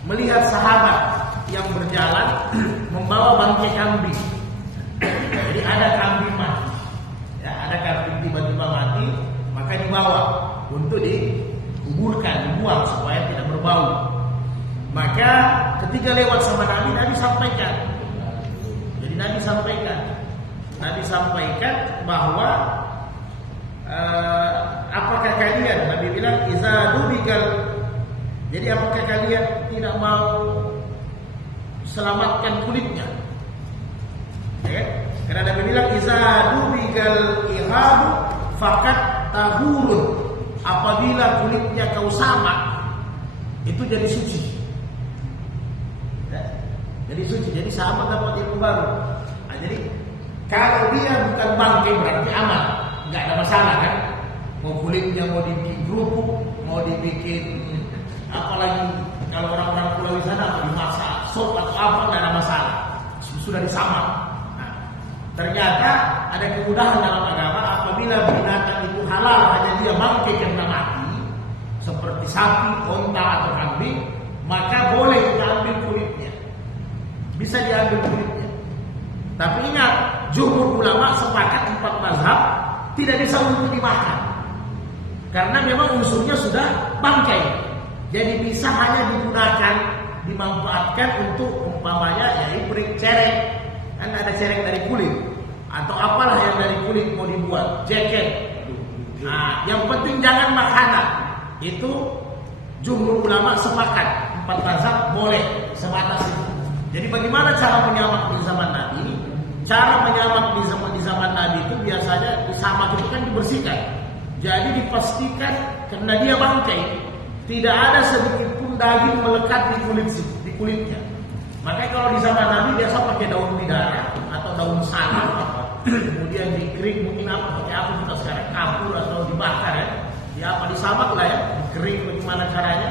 melihat sahabat yang berjalan membawa bangkai kambing. Jadi ada kambing mati, ya, ada kambing tiba-tiba mati, maka dibawa untuk dikuburkan, dibuang supaya tidak berbau. Maka ketika lewat sama Nabi, Nabi sampaikan. Jadi Nabi sampaikan bahwa apakah kalian, Nabi bilang iza dubikal, jadi apakah kalian tidak mau selamatkan kulitnya? Ya, karena Nabi bilang iza dubikal ihadu fakat tahurun, apabila kulitnya kau samak itu jadi suci. Ya, jadi suci, jadi sama dapat ilmu baru. Nah, jadi kalau dia bukan bangkai berarti aman, nggak ada masalah kan? Mau kulitnya mau dibikin kerupuk, mau dibikin apalagi kalau orang-orang pulau di sana mau dimasak sop atau apa nggak ada masalah, sudah disamak. Nah, ternyata ada kemudahan dalam agama apabila binatang itu halal hanya dia bangkai karena mati, seperti sapi, onta atau kambing, maka boleh kita ambil kulitnya, bisa diambil kulitnya. Tapi ingat, jumhur ulama sepakat 4 mazhab tidak bisa untuk dimakan, karena memang unsurnya sudah bangkai. Jadi bisa hanya digunakan, dimanfaatkan untuk umpamanya ya ibrik, cerek, kan ada cerek dari kulit atau apalah yang dari kulit mau dibuat, jaket. Nah, yang penting jangan makanan. Itu jumhur ulama sepakat 4 mazhab boleh sebatas itu. Jadi bagaimana cara menyamak di zaman Nabi? Cara menyamak di zaman Nabi itu biasanya disamak itu kan dibersihkan. Jadi dipastikan karena dia bangkai, tidak ada sedikit pun daging melekat di kulitnya. Makanya kalau di zaman Nabi biasa pakai daun bidara atau daun salam kemudian dikering, mungkin pakai apa kita sekarang, kapur atau dibakar ya, disamak lah ya, dikering bagaimana caranya.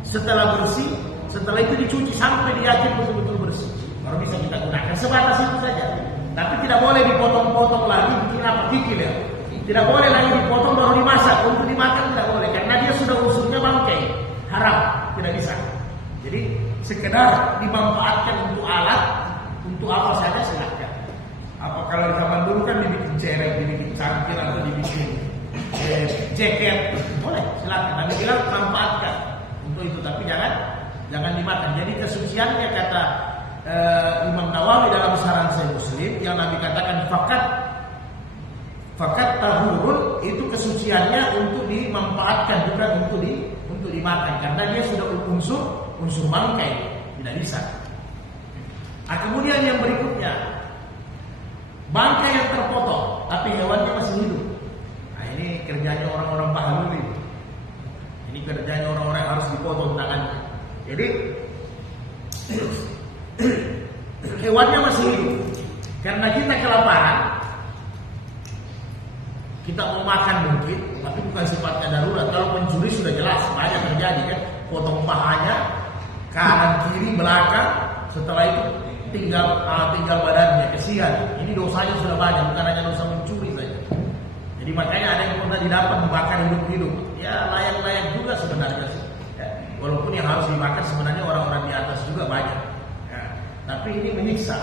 Setelah bersih, setelah itu dicuci sampai yakin betul-betul bersih, baru bisa kita gunakan. Sebatas itu saja. Tapi tidak boleh dipotong-potong lagi, bikin apa kikil ya. Tidak boleh lagi dipotong baru dimasak. Untuk dimakan tidak boleh, karena dia sudah unsurnya bangkai, haram, tidak bisa. Jadi sekedar dimanfaatkan untuk alat, untuk apa saja silahkan. Apa kalau zaman dulu kan dibikin cerek, dibikin cangkir atau dibikin jaket, boleh silakan. Nabi bilang manfaatkan untuk itu, tapi jangan dimakan. Jadi kesuciannya kata Imam Nawawi dalam Syarah Sahih Muslim yang Nabi katakan fakat tahurun, itu kesuciannya untuk dimanfaatkan, bukan untuk dimakan, karena dia sudah unsur bangkai, tidak bisa. Kemudian yang berikutnya, bangkai yang terpotong tapi hewannya masih hidup. Ini kerjanya orang-orang Bahlul. Ini kerjanya orang-orang harus dipotong tangannya. Jadi hewannya masih hidup. Karena kita kelaparan, kita mau makan mungkin, tapi bukan sifatnya darurat. Kalau pencuri sudah jelas banyak terjadi kan, potong pahanya, kanan kiri belakang, setelah itu tinggal badannya, kesian. Ini dosanya sudah banyak, bukan hanya dosa mencuri saja. Jadi makanya ada yang pernah didapat membakar hidup-hidup. Ya layak-layak juga sebenarnya sih. Ya, walaupun yang harus dimakan sebenarnya orang-orang di atas juga banyak. Ya, tapi ini menyiksa.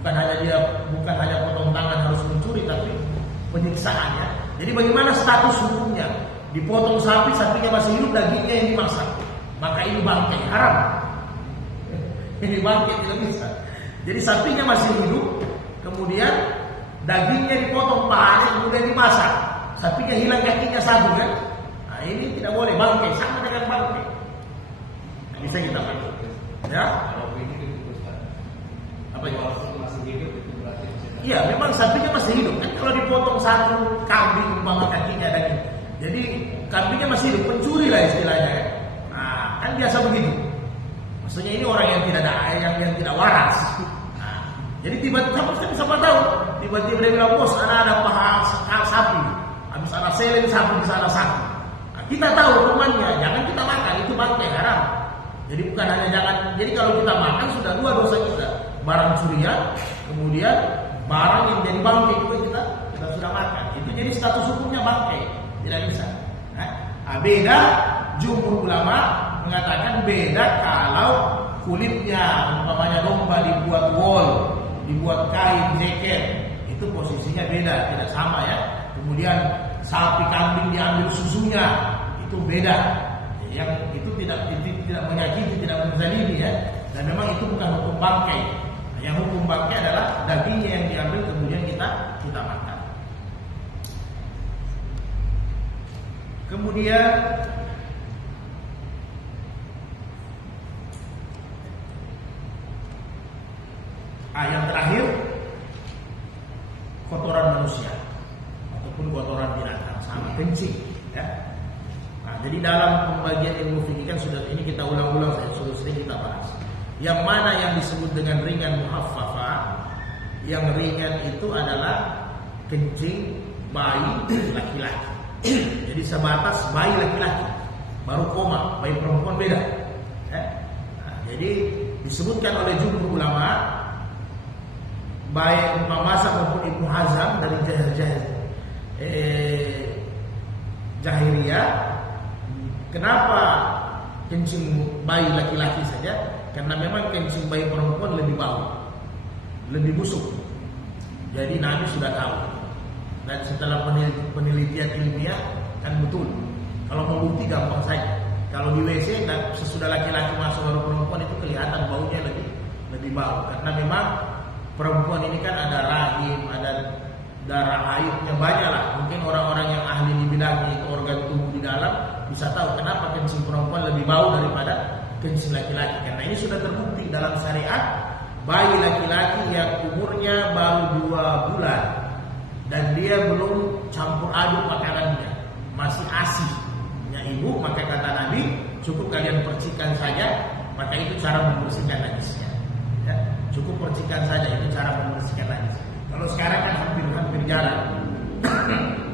Bukan hanya potong tangan harus mencuri, tapi penyiksaannya. Jadi bagaimana status hukumnya? Dipotong sapinya masih hidup, dagingnya yang dimasak. Maka ini bangkai, haram. Ini bangkai, tidak bisa. Jadi sapinya masih hidup, kemudian dagingnya dipotong, pahanya kemudian dimasak. Sapinya hilang kakinya satu kan? Nah, ini tidak boleh, bangkai, sama dengan bangkai. Nah, bisa kita pakai. Ya? Apa itu? Masih hidup itu berarti. Iya, memang sapinya masih hidup. Kan kalau dipotong satu kambing umpama kakinya daging. Jadi kambingnya masih hidup, pencuri lah istilahnya ya. Nah, kan biasa begitu. Maksudnya ini orang yang tidak ada, yang tidak waras. Nah, jadi tiba-tiba siapa tahu, tiba-tiba dia bilang, bos, ada paha sapi, habis ada seleng sapi di sana sapi. Nah, kita tahu hukumannya, jangan kita makan, itu bangkai, haram. Jadi bukan hanya jangan, jadi kalau kita makan sudah dua dosa kita, barang curian, kemudian barang yang jadi bangkai itu kita sudah makan. Itu jadi status hukumnya bangkai, tidak bisa. Nah, beda, jumhur ulama mengatakan beda kalau kulitnya, umpamanya domba dibuat wool, dibuat kain, jaket, itu posisinya beda, tidak sama ya. Kemudian sapi kambing diambil susunya, itu beda. Yang itu tidak menyakiti, tidak menzalimi ya. Dan memang itu bukan hukum bangkai. Yang hukum bangkai adalah dagingnya yang diambil kemudian kita makan. Kemudian yang terakhir, kotoran manusia ataupun kotoran binatang, sama kencing ya. Nah, jadi dalam pembagian ilmu fikih kan sudah ini kita ulang-ulang, sudah sering kita bahas. Yang mana yang disebut dengan ringan muhaffafah, yang ringan itu adalah kencing bayi laki-laki. Jadi sebatas bayi laki-laki, baru koma, bayi perempuan beda. Ya. Nah, jadi disebutkan oleh jumhur ulama, baik Imam Masak maupun Ibnu Hazm dari Jahiliyah, kenapa kencing bayi laki-laki saja? Karena memang kencing bayi perempuan lebih bau, lebih busuk. Jadi Nabi sudah tahu. Dan setelah penelitian ilmiah kan betul. Kalau mau bukti gampang saja. Kalau di WC dan sesudah laki-laki masuk baru perempuan itu kelihatan baunya lebih bau. Karena memang perempuan ini kan ada rahim, ada darah haidnya, banyak lah. Mungkin orang-orang yang ahli di bidangnya itu organ tubuh di dalam bisa tahu kenapa kencing perempuan lebih bau daripada kencing laki-laki. Karena ini sudah terbukti dalam syariat, bayi laki-laki yang umurnya baru 2 bulan dan dia belum campur aduk makanannya, masih ASI-nya ibu, maka kata Nabi cukup kalian percikan saja, maka itu cara membersihkan najisnya. Ya, cukup percikan saja, itu cara membersihkan najis. Kalau sekarang kan hampir jarang.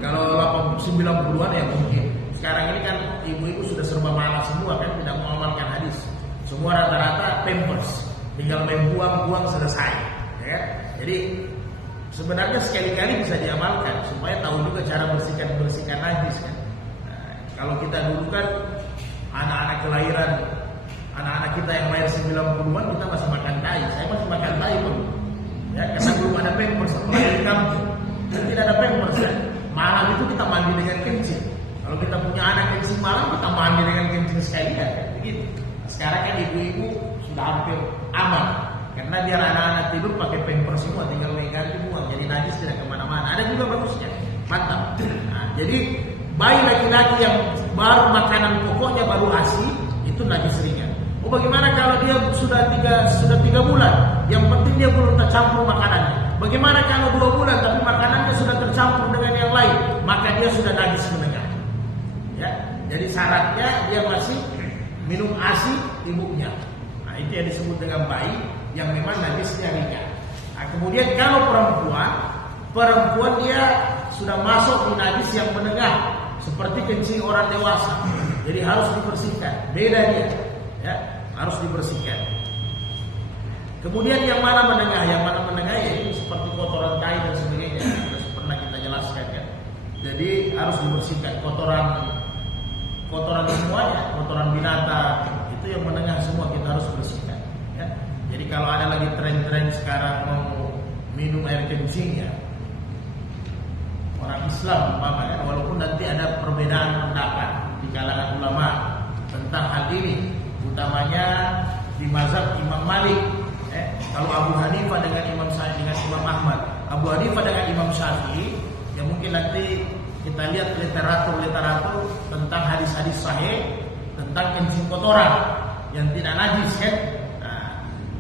Kalau 90-an ya mungkin. Sekarang ini kan ibu-ibu sudah serba malas semua kan, tidak mengamalkan hadis. Semua rata-rata pampers, tinggal main buang selesai. Ya. Jadi sebenarnya sekali-kali bisa diamalkan supaya tahu juga cara bersihkan najis kan. Nah, kalau kita dulu kan anak-anak kelahiran, anak-anak kita yang lahir 90-an kita masih makan tai. Saya masih makan tai pun. Ya, karena belum ada pampers setelah di kampung. Tidak ada pampers kan. Malam itu kita mandi dengan kencing. Kalau kita punya anak kencing malam, kita mandi dengan kencing sekali kan. Begitu. Sekarang kan ibu-ibu sudah hampir aman. Karena biar anak-anak tidur pakai pampers semua, tinggal ganti buang. Jadi najis tidak kemana-mana. Ada juga bagusnya, mantap. Nah, jadi bayi laki-laki yang baru makanan pokoknya baru ASI itu najis ringan. Oh bagaimana kalau dia sudah 3 bulan? Yang penting dia belum tercampur makanannya. Bagaimana kalau 2 bulan tapi makanannya sudah tercampur dengan yang lain? Maka dia sudah najis menengah. Ya, jadi syaratnya dia masih minum ASI ibunya. Nah, itu yang disebut dengan bayi yang memang najisnya ringan. Nah, kemudian kalau perempuan dia sudah masuk di najis yang menengah, seperti kencing orang dewasa. Jadi harus dibersihkan. Beda dia, ya, harus dibersihkan. Kemudian yang mana menengah? Yang mana menengah ya ini seperti kotoran tai dan sebagainya. Sudah pernah kita jelaskan kan. Jadi harus dibersihkan kotoran semuanya, kotoran binatang itu yang menengah semua kita harus bersihkan. Ya. Jadi kalau ada lagi tren-tren sekarang mau minum air kencing ya orang Islam kan, walaupun nanti ada perbedaan pendapat di kalangan ulama tentang hal ini, utamanya di mazhab Imam Malik. Kalau Abu Hanifah dengan Imam Ahmad, Abu Hanifah dengan Imam Syafi'i, ya mungkin nanti kita lihat literatur tentang hadis-hadis sahih tentang kencing kotoran yang tidak najis kan. Nah,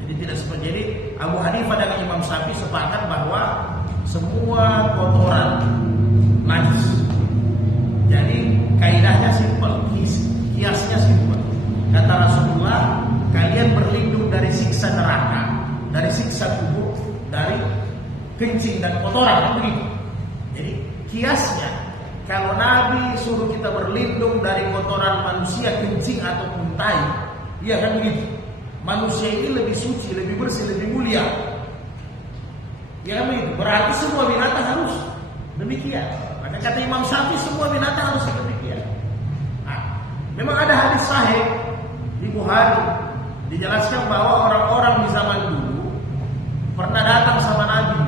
jadi tidak seperti jadi Abu Hanifah dengan Imam Syafi'i sepakat bahwa semua kotoran najis. Jadi kaidahnya simpel, kiasnya simpel. Kata Rasulullah, kalian berlindung dari siksa neraka, dari siksa kubur, dari kencing dan kotoran begitu. Jadi kiasnya kalau Nabi suruh kita berlindung dari kotoran manusia kencing ataupun tai, iya kan begitu. Manusia ini lebih suci, lebih bersih, lebih mulia. Ya kan begitu. Berarti semua binatang harus demikian. Maka kata Imam Syafi'i semua binatang harus demikian. Nah, memang ada hadis sahih di Bukhari dijelaskan bahwa orang-orang di zaman dulu pernah datang sama Nabi.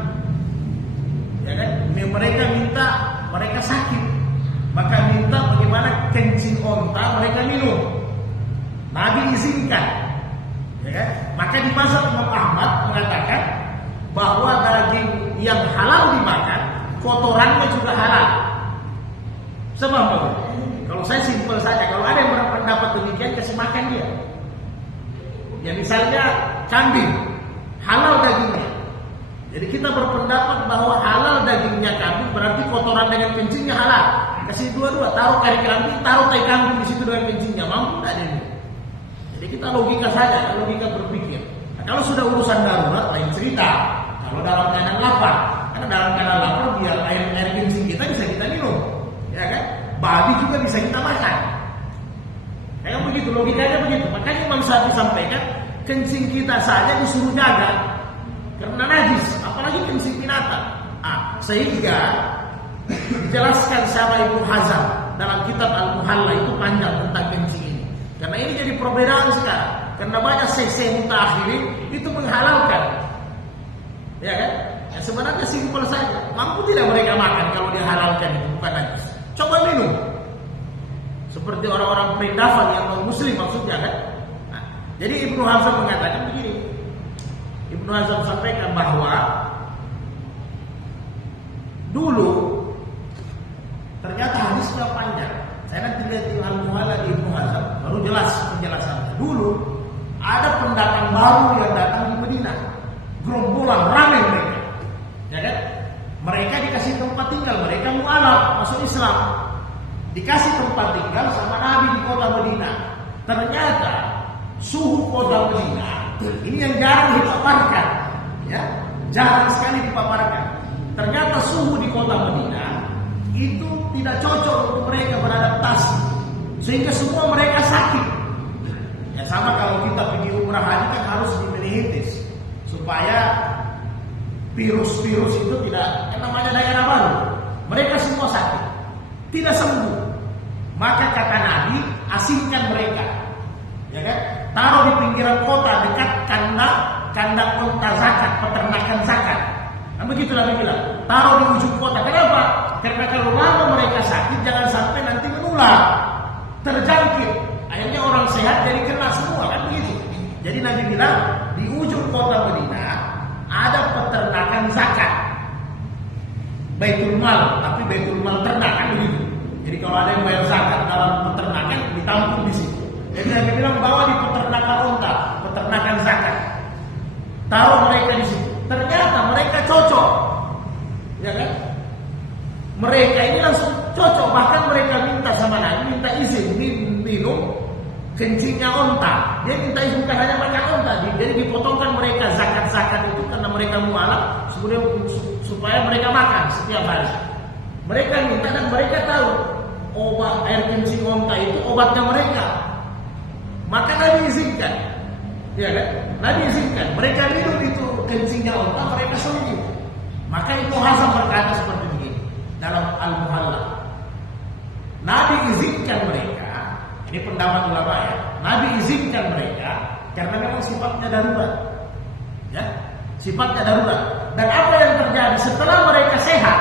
Ya kan? Mereka sakit. Maka minta bagaimana kencing onta mereka minum. Nabi izinkan. Ya kan? Maka di mazhab Imam Ahmad mengatakan bahwa daging yang halal dimakan, kotorannya juga halal. Sebab apa? Kalau saya simpel saja, kalau ada yang berpendapat demikian kasih makan dia. Ya misalnya kambing, halal dagingnya. Jadi kita berpendapat bahwa halal dagingnya kambing berarti kotoran dengan kencingnya halal. Kasih dua-dua, taruh kari kambing, taruh tai kambing di situ dengan kencingnya, mampu tidak ini? Jadi kita logika saja, logika berpikir. Nah, kalau sudah urusan darurat lain cerita. Kalau dalam keadaan lapar, karena dalam keadaan lapar biar air kencing kita bisa kita minum, ya kan? Babi juga bisa kita makan. Kayak begitu, logikanya begitu. Makanya Imam Syafi'i sampaikan kencing kita saja disuruh jaga karena najis, apalagi kencing binatang. Sehingga dijelaskan sama Ibnu Hazm dalam kitab Al-Muhalla itu panjang tentang kencing ini. Karena ini jadi perbedaan sekarang. Karena banyak syekh mutakhirin itu menghalalkan. Ya kan? Ya, sebenarnya simpel saja. Mampu tidak mereka makan kalau dihalalkan itu bukan najis. Coba minum. Seperti orang-orang pendaftar yang non muslim maksudnya kan. Nah, jadi Ibnu Hazm mengatakan begini. Ibnu Hazm sampaikan bahwa dulu ternyata hadisnya panjang. Saya nanti lihat di Al-Muhalla di Ibnu Hazm baru jelas penjelasannya. Dulu ada pendatang baru yang datang di Madinah. Gerombolan ramai mereka. Ya kan? Mereka dikasih tempat tinggal, mereka mualaf masuk Islam. Dikasih tempat tinggal sama Nabi di kota Madinah. Ternyata suhu kota Madinah ini yang jarang dipaparkan, ya, jarang sekali dipaparkan. ternyata suhu di kota Madinah itu tidak cocok untuk mereka beradaptasi, sehingga semua mereka sakit. Ya sama kalau kita pergi umrah haji kan harus dimeningitis supaya virus-virus itu tidak, namanya daerah baru, mereka semua sakit, tidak sembuh. Maka kata Nabi, asingkan mereka, ya kan? Taruh di pinggiran kota dekat kandang unta zakat, peternakan zakat. Nah begitu Nabi bilang, taruh di ujung kota. Kenapa? Karena kalau lama mereka sakit, jangan sampai nanti menular, terjangkit. Akhirnya orang sehat jadi kena semua, kan begitu. Jadi Nabi bilang, di ujung kota Madinah ada peternakan zakat, Baitul Mal, tapi Baitul Mal ternak, kan begitu. Jadi kalau ada yang bayar zakat dalam peternakan, ditampung di situ. Jadi Nabi bilang, bawa di peternakan unta, peternakan zakat, taruh mereka di situ. Ternyata mereka cocok, ya kan? Mereka ini langsung cocok, bahkan mereka minta sama Nabi, minta izin minum kencingnya unta. Dia minta izin bukan hanya makan unta, jadi dipotongkan mereka zakat-zakat itu karena mereka mualaf, supaya mereka makan setiap hari. Mereka minta dan mereka tahu obat air kencing unta itu obatnya mereka. Maka Nabi izinkan, ya kan? Nabi izinkan mereka minum itu kencingnya unta, mereka sembuh. Maka Ibnu Hazm berkata seperti begini dalam Al-Muhalla, Nabi izinkan mereka, ini pendapat ulama ya, Nabi izinkan mereka karena memang sifatnya darurat, ya, sifatnya darurat. Dan apa yang terjadi setelah mereka sehat,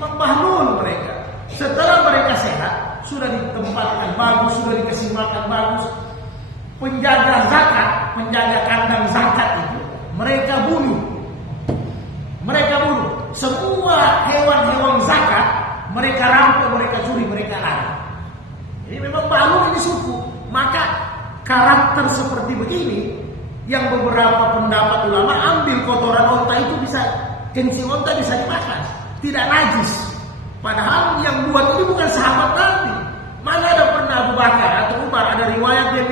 membahlul mereka. Setelah mereka sehat, sudah ditempatkan bagus, sudah dikasih makan bagus. Penjaga zakat, penjaga kandang zakat itu mereka bunuh. Mereka bunuh semua hewan-hewan zakat, mereka rampok, mereka curi, mereka lari. Ini memang bahlul ini suku. Maka karakter seperti begini yang beberapa pendapat ulama ambil kotoran unta itu bisa, kencing unta bisa dimakan, tidak najis. Padahal yang buat ini bukan sahabat Nabi. Mana ada pernah Abu Bakar atau Umar ada riwayat dia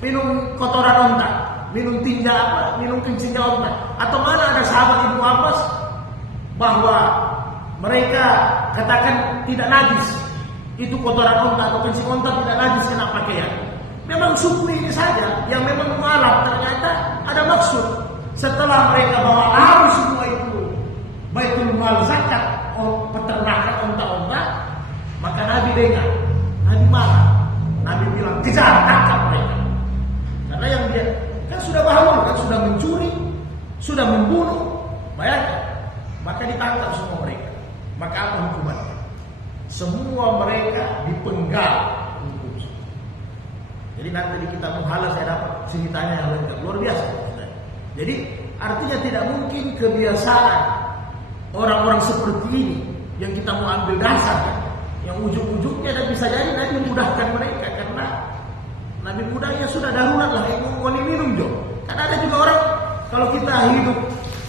minum kotoran unta, minum tinja apa, minum kencingnya unta. Atau mana ada sahabat Ibnu Abbas bahwa mereka katakan tidak najis, itu kotoran unta atau kencing unta tidak najis kena pakaian. Memang suku ini saja yang memang mualaf, ternyata ada maksud. Setelah mereka bawa lari semua itu Baitul Mal zakat, peternakan unta-unta, maka Nabi dengar, Nabi marah, Nabi bilang kejar, tangkap mereka. Karena yang dia kan sudah bahlul, kan sudah mencuri, sudah membunuh, bayangkan. Maka ditangkap semua mereka. Maka apa hukumannya? Semua mereka dipenggal. Jadi nanti di kitab Muhalla saya dapat ceritanya yang lengkap, luar biasa. Jadi artinya tidak mungkin kebiasaan orang-orang seperti ini yang kita mau ambil dasar, yang ujung-ujungnya dan bisa jadi Nabi memudahkan mereka karena Nabi mudahnya sudah darurat lah, mau minum jo. Karena ada juga orang kalau kita hidup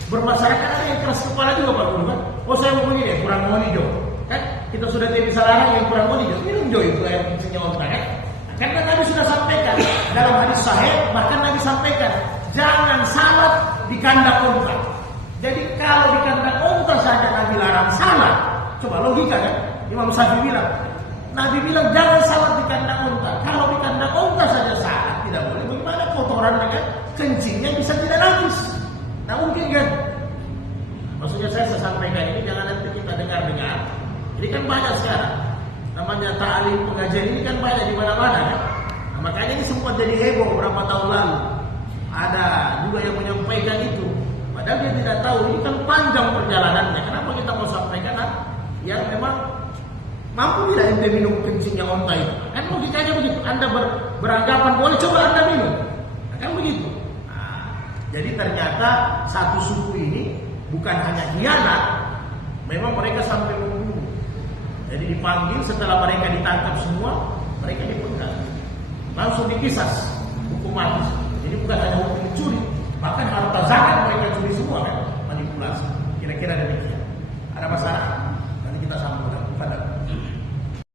bermasyarakat ada yang keras kepala juga Pak Guru kan. Oh saya mau begini, kurang moni jo. Kan kita sudah tidak bisa larang yang kurang moni jo, minum jo itu air kencingnya unta kan. Karena Nabi sudah sampaikan dalam hadis sahih, bahkan Nabi sampaikan jangan salat di kandang unta. Jadi kalau di kandang unta saja Nabi larang salat, coba logika kan? Imam Syafi'i bilang, Nabi bilang jangan salat di kandang unta. Kalau di kandang unta saja salat tidak boleh, bagaimana kotoran kan kencingnya bisa tidak najis? Nah mungkin kan? Maksudnya saya sampaikan ini jangan nanti kita dengar-dengar. Ini kan banyak sekarang. Namanya ta'lim pengajian ini kan banyak di mana-mana kan. Nah, makanya ini sempat jadi heboh beberapa tahun lalu. Ada juga yang menyampaikan itu. Padahal dia tidak tahu ini kan panjang perjalanannya. Kenapa kita mau sampaikan yang memang mampu tidak ente minum kencingnya unta itu? Kan logikanya begitu. Anda beranggapan boleh, coba Anda minum. Nah, kan begitu. Nah, jadi ternyata satu suku ini bukan hanya hianat, memang mereka sampai membunuh. Jadi dipanggil setelah mereka ditangkap semua, mereka dipenggal, langsung dikisas, hukum mati. Jadi bukan hanya hukum mencuri, bahkan harta zakat mereka curi semua kan, manipulasi. Kira-kira demikian. Ada masalah? Nanti kita sambung pada